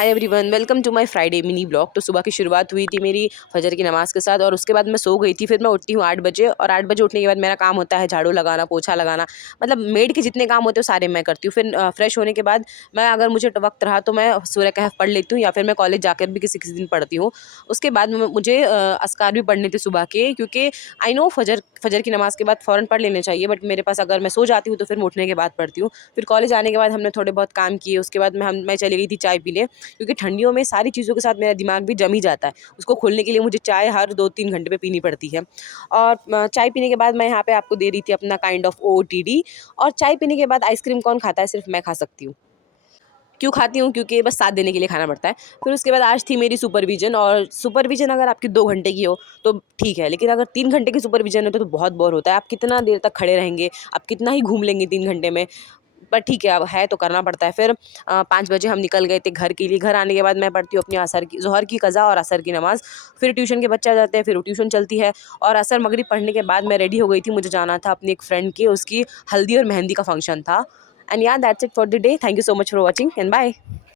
Hi everyone, welcome to my Friday mini blog. तो सुबह की शुरुआत हुई थी मेरी फजर की नमाज़ के साथ और उसके बाद मैं सो गई थी। फिर मैं उठती हूँ 8 बजे और 8 बजे उठने के बाद मेरा काम होता है झाड़ू लगाना, पोछा लगाना, मतलब मेड के जितने काम होते हैं वो सारे मैं करती हूँ। फिर फ्रेश होने के बाद मैं, अगर मुझे वक्त रहा तो मैं सूरह कहफ पढ़ लेती हूँ या फिर मैं कॉलेज जाकर भी किसी किसी दिन पढ़ती हूँ। उसके बाद मुझे अस्कार भी पढ़ने थे सुबह के, क्योंकि आई नो फजर की नमाज़ के बाद फ़ौरन पढ़ लेने चाहिए, बट मेरे पास अगर मैं सो जाती हूँ तो फिर मैं उठने के बाद पढ़ती हूँ। फिर कॉलेज आने के बाद हमने थोड़े बहुत काम किए, उसके बाद मैं चली गई थी चाय पीने, क्योंकि ठंडियों में सारी चीज़ों के साथ मेरा दिमाग भी जम ही जाता है। उसको खोलने के लिए मुझे चाय हर 2-3 घंटे पे पीनी पड़ती है। और चाय पीने के बाद मैं यहाँ पे आपको दे रही थी अपना काइंड ऑफ ओटीडी। और चाय पीने के बाद आइसक्रीम कौन खाता है? सिर्फ मैं खा सकती हूँ। क्यों खाती हूँ? क्योंकि बस साथ देने के लिए खाना पड़ता है। फिर उसके बाद आज थी मेरी सुपरविज़न, और सुपरविज़न अगर आपकी 2 घंटे की हो तो ठीक है, लेकिन अगर 3 घंटे की सुपरविज़न है तो बहुत बोर होता है। आप कितना देर तक खड़े रहेंगे, आप कितना ही घूम लेंगे 3 घंटे में। पर ठीक है, अब है तो करना पड़ता है। फिर 5 बजे हम निकल गए थे घर के लिए। घर आने के बाद मैं पढ़ती हूँ अपनी ज़ोहर की कज़ा और असर की नमाज़। फिर ट्यूशन के बच्चे आ जाते हैं, फिर वो ट्यूशन चलती है। और असर मगरिब पढ़ने के बाद मैं रेडी हो गई थी, मुझे जाना था अपनी एक फ्रेंड के, उसकी हल्दी और मेहंदी का फंक्शन था। एंड या that's it for the day. Thank you so much for watching and bye.